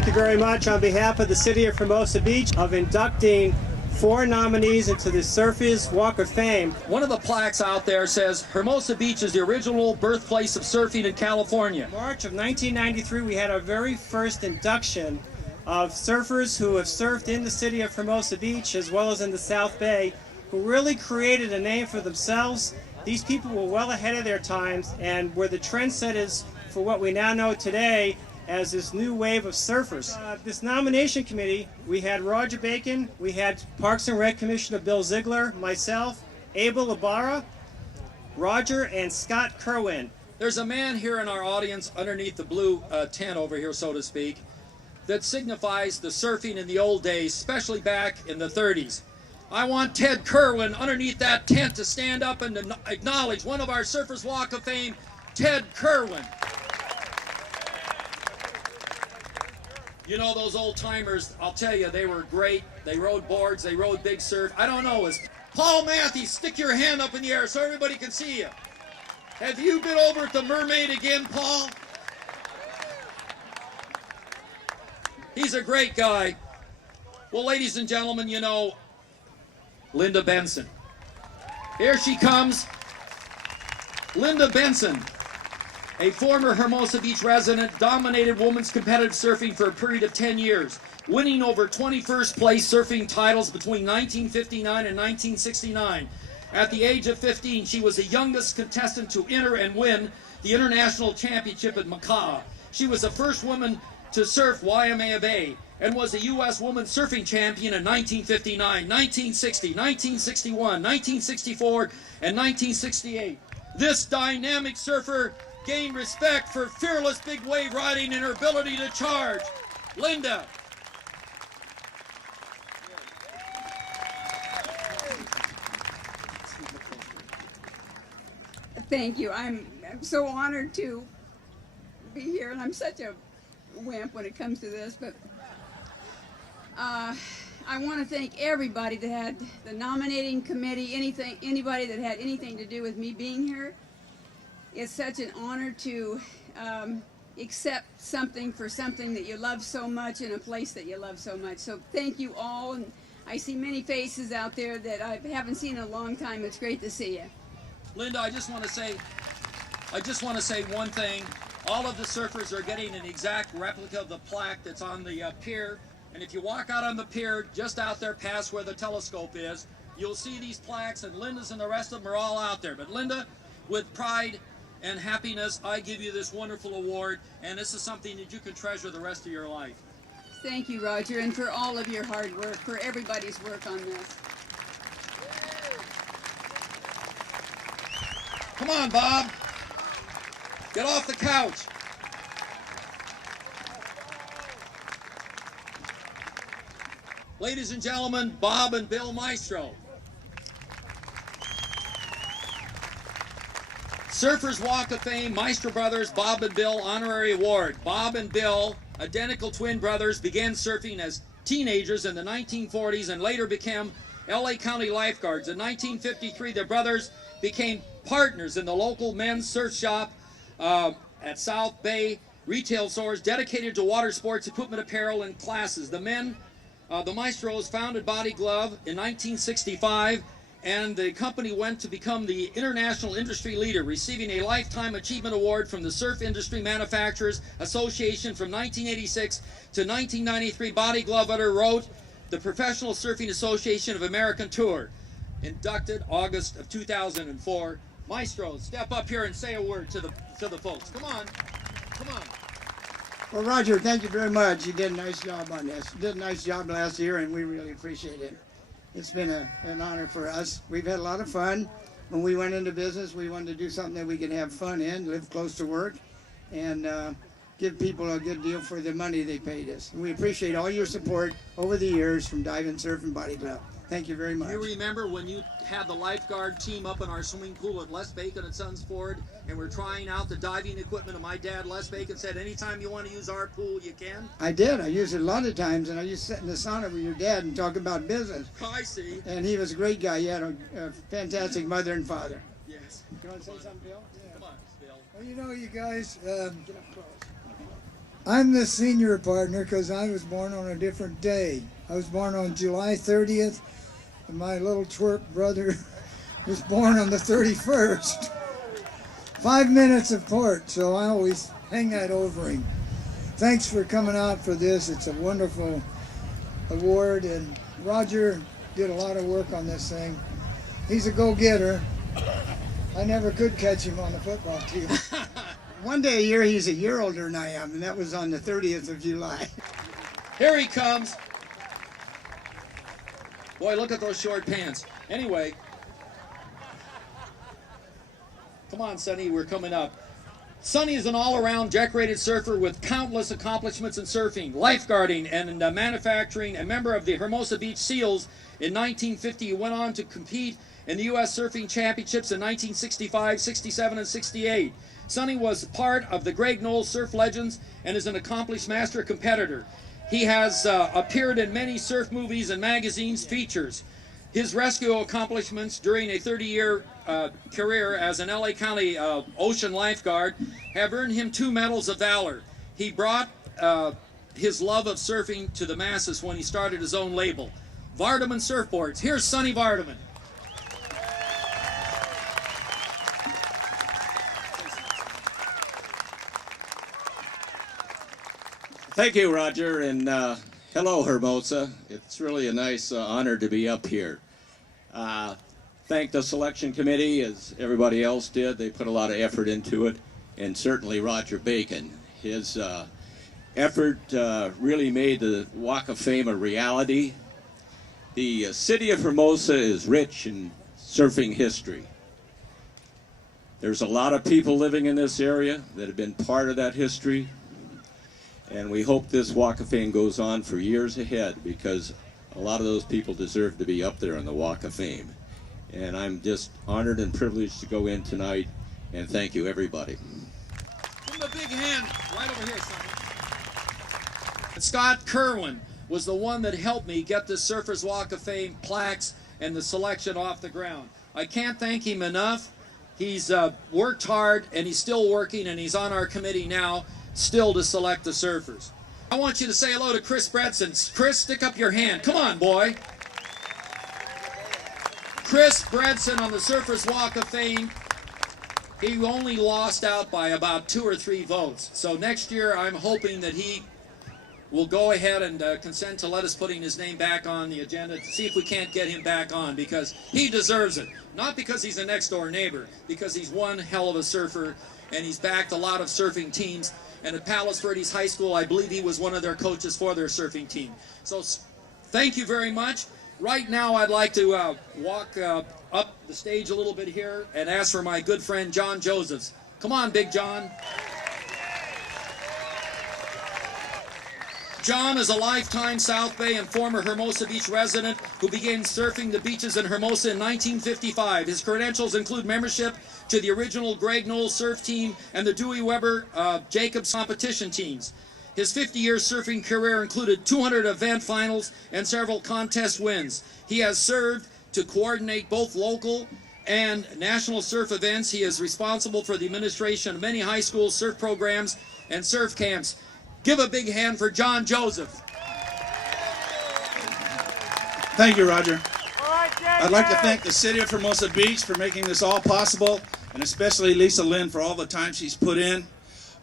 Thank you very much on behalf of the City of Hermosa Beach of inducting 4 nominees into the Surfers Walk of Fame. One of the plaques out there says, Hermosa Beach is the original birthplace of surfing in California. In March of 1993, we had our very first induction of surfers who have surfed in the city of Hermosa Beach as well as in the South Bay, who really created a name for themselves. These people were well ahead of their times and were the trendsetters for what we now know today as this new wave of surfers. This nomination committee, we had Roger Bacon, we had Parks and Rec Commissioner Bill Ziegler, myself, Abel Ibarra, Roger, and Scott Kerwin. There's a man here in our audience underneath the blue tent over here, so to speak, that signifies the surfing in the old days, especially back in the 30s. I want Ted Kerwin underneath that tent to stand up and to acknowledge one of our Surfers Walk of Fame, Ted Kerwin. You know, those old timers, I'll tell you, they were great. They rode boards, they rode big surf. I don't know, Paul Matthews, stick your hand up in the air so everybody can see you. Have you been over at the Mermaid again, Paul? He's a great guy. Well, ladies and gentlemen, you know, Linda Benson. Here she comes. Linda Benson, a former Hermosa Beach resident, dominated women's competitive surfing for a period of 10 years, winning over 21st place surfing titles between 1959 and 1969. At the age of 15, she was the youngest contestant to enter and win the International Championship at Macau. She was the first woman to surf Waimea Bay and was a U.S. Women's Surfing Champion in 1959, 1960, 1961, 1964, and 1968. This dynamic surfer gained respect for fearless big wave riding and her ability to charge. Linda. Thank you. I'm so honored to be here, and I'm such a wimp when it comes to this, but I want to thank everybody that had the nominating committee, anybody that had anything to do with me being here. It's such an honor to accept something for something that you love so much in a place that you love so much. So thank you all, and I see many faces out there that I haven't seen in a long time. It's great to see you. Linda, I just want to say one thing. All of the surfers are getting an exact replica of the plaque that's on the pier. And if you walk out on the pier, just out there past where the telescope is, you'll see these plaques, and Linda's and the rest of them are all out there. But Linda, with pride and happiness, I give you this wonderful award, and this is something that you can treasure the rest of your life. Thank you, Roger, and for all of your hard work, for everybody's work on this. Come on, Bob. Get off the couch. Ladies and gentlemen, Bob and Bill Maestro. Surfers Walk of Fame, Maestro Brothers, Bob and Bill Honorary Award. Bob and Bill, identical twin brothers, began surfing as teenagers in the 1940s and later became LA County lifeguards. In 1953, their brothers became partners in the local men's surf shop at South Bay retail stores dedicated to water sports equipment, apparel, and classes. The Maestros founded Body Glove in 1965, and the company went to become the international industry leader, receiving a Lifetime Achievement Award from the Surf Industry Manufacturers Association from 1986 to 1993. Body Glove underwrote the Professional Surfing Association of American Tour. Inducted August of 2004. Maestros, step up here and say a word to the folks. Come on. Come on. Well, Roger, thank you very much. You did a nice job on this. You did a nice job last year, and we really appreciate it. It's been an honor for us. We've had a lot of fun. When we went into business, we wanted to do something that we could have fun in, live close to work, and give people a good deal for the money they paid us. And we appreciate all your support over the years from Dive and Surf and Body Glove. Thank you very much. You remember when you had the lifeguard team up in our swimming pool at Les Bacon and Sons Ford, and we're trying out the diving equipment, and my dad, Les Bacon, said, anytime you want to use our pool, you can? I did. I used it a lot of times, and I used to sit in the sauna with your dad and talk about business. Oh, I see. And he was a great guy. He had a fantastic mother and father. Yes. You want to say something, Bill? Yeah. Come on, Bill. Well, you know, you guys, Get up close. I'm the senior partner because I was born on a different day. I was born on July 30th, and my little twerp brother was born on the 31st. 5 minutes apart, so I always hang that over him. Thanks for coming out for this. It's a wonderful award, and Roger did a lot of work on this thing. He's a go-getter. I never could catch him on the football field. One day a year, he's a year older than I am, and that was on the 30th of July. Here he comes. Boy, look at those short pants. Anyway, come on, Sonny, we're coming up. Sonny is an all-around decorated surfer with countless accomplishments in surfing, lifeguarding, and in manufacturing. A member of the Hermosa Beach Seals in 1950, he went on to compete in the U.S. Surfing Championships in 1965, 67, and 68. Sonny was part of the Greg Knowles Surf Legends and is an accomplished master competitor. He has appeared in many surf movies and magazines features. His rescue accomplishments during a 30-year career as an LA County ocean lifeguard have earned him 2 Medals of Valor. He brought his love of surfing to the masses when he started his own label, Vardaman Surfboards. Here's Sonny Vardaman. Thank you, Roger, and hello, Hermosa. It's really a nice honor to be up here. Thank the selection committee, as everybody else did. They put a lot of effort into it, and certainly Roger Bacon. His effort really made the Walk of Fame a reality. The city of Hermosa is rich in surfing history. There's a lot of people living in this area that have been part of that history. And we hope this Walk of Fame goes on for years ahead, because a lot of those people deserve to be up there on the Walk of Fame. And I'm just honored and privileged to go in tonight, and thank you, everybody. Give him a big hand right over here, Sonny. Scott Kerwin was the one that helped me get the Surfers Walk of Fame plaques and the selection off the ground. I can't thank him enough. He's worked hard, and he's still working, and he's on our committee now, still to select the surfers. I want you to say hello to Chris Bredson. Chris, stick up your hand. Come on, boy. Chris Bredson on the Surfers Walk of Fame. He only lost out by about 2 or 3 votes. So next year, I'm hoping that he will go ahead and consent to let us putting his name back on the agenda to see if we can't get him back on, because he deserves it. Not because he's a next-door neighbor, because he's one hell of a surfer, and he's backed a lot of surfing teams. And at Palos Verdes High School, I believe he was one of their coaches for their surfing team. So thank you very much. Right now, I'd like to walk up the stage a little bit here and ask for my good friend John Josephs. Come on, Big John. John is a lifetime South Bay and former Hermosa Beach resident who began surfing the beaches in Hermosa in 1955. His credentials include membership to the original Greg Knowles surf team and the Dewey Weber Jacobs competition teams. His 50-year surfing career included 200 event finals and several contest wins. He has served to coordinate both local and national surf events. He is responsible for the administration of many high school surf programs and surf camps. Give a big hand for John Joseph. Thank you, Roger. I'd like to thank the city of Hermosa Beach for making this all possible, and especially Lisa Lynn for all the time she's put in.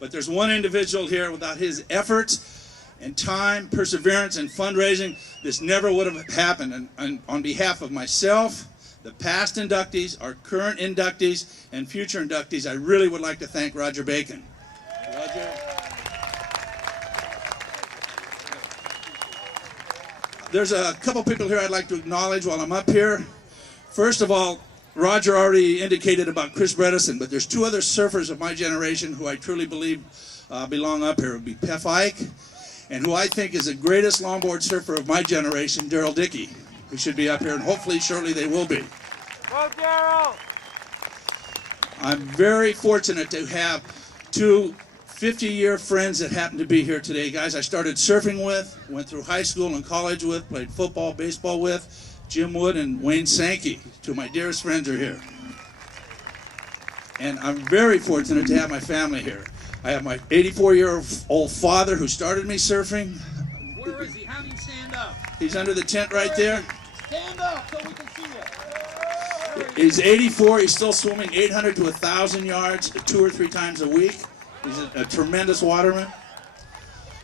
But there's one individual here, without his efforts and time, perseverance, and fundraising, this never would have happened. And on behalf of myself, the past inductees, our current inductees, and future inductees, I really would like to thank Roger Bacon. Roger. There's a couple people here I'd like to acknowledge while I'm up here. First of all, Roger already indicated about Chris Bredesen, but there's 2 other surfers of my generation who I truly believe belong up here. It would be Pef Ike, and who I think is the greatest longboard surfer of my generation, Daryl Dickey, who should be up here, and hopefully, shortly, they will be. Go, Daryl! I'm very fortunate to have 2 50-year friends that happen to be here today. Guys I started surfing with, went through high school and college with, played football, baseball with. Jim Wood and Wayne Sankey, 2 of my dearest friends, are here. And I'm very fortunate to have my family here. I have my 84-year-old father who started me surfing. Where is he? Have him stand up. He's under the tent right there. Stand up so we can see you. He's 84. He's still swimming 800 to 1,000 yards 2 or 3 times a week. He's a tremendous waterman.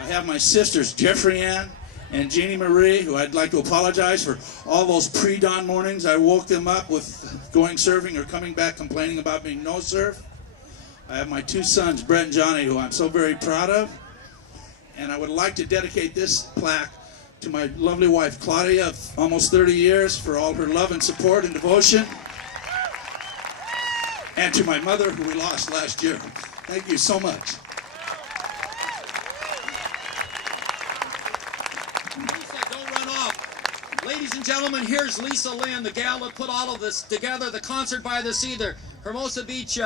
I have my sisters, Jeffrey Ann and Jeannie Marie, who I'd like to apologize for all those pre-dawn mornings. I woke them up with going surfing or coming back complaining about being no surf. I have my 2 sons, Brett and Johnny, who I'm so very proud of. And I would like to dedicate this plaque to my lovely wife, Claudia, of almost 30 years, for all her love and support and devotion. And to my mother, who we lost last year. Thank you so much. Lisa, don't run off. Ladies and gentlemen, here's Lisa Lynn, the gal that put all of this together, the concert by the sea, the Hermosa Beach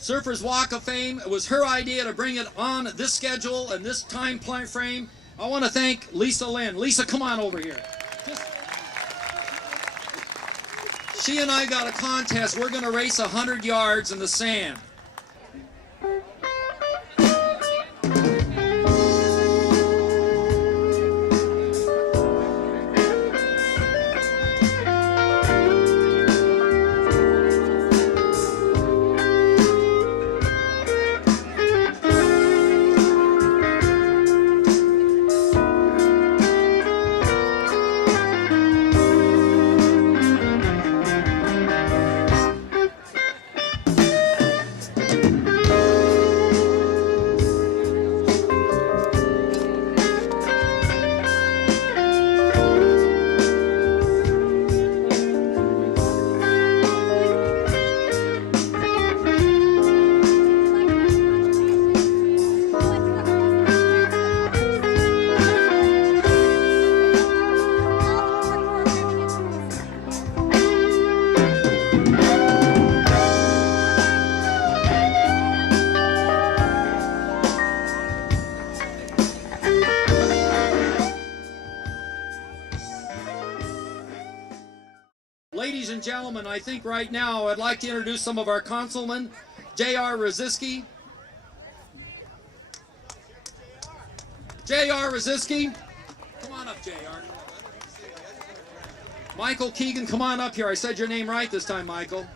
Surfers Walk of Fame. It was her idea to bring it on this schedule and this time frame. I want to thank Lisa Lynn. Lisa, come on over here. She and I got a contest. We're going to race 100 yards in the sand. Ladies and gentlemen, I think right now I'd like to introduce some of our councilmen. J.R. Roziski. J.R. Roziski. Come on up, J.R. Michael Keegan, come on up here. I said your name right this time, Michael.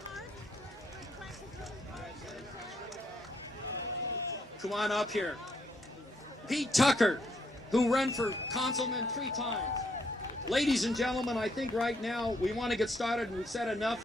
Come on up here. Pete Tucker, who ran for councilman 3 times. Ladies and gentlemen, I think right now we want to get started, and we've said enough.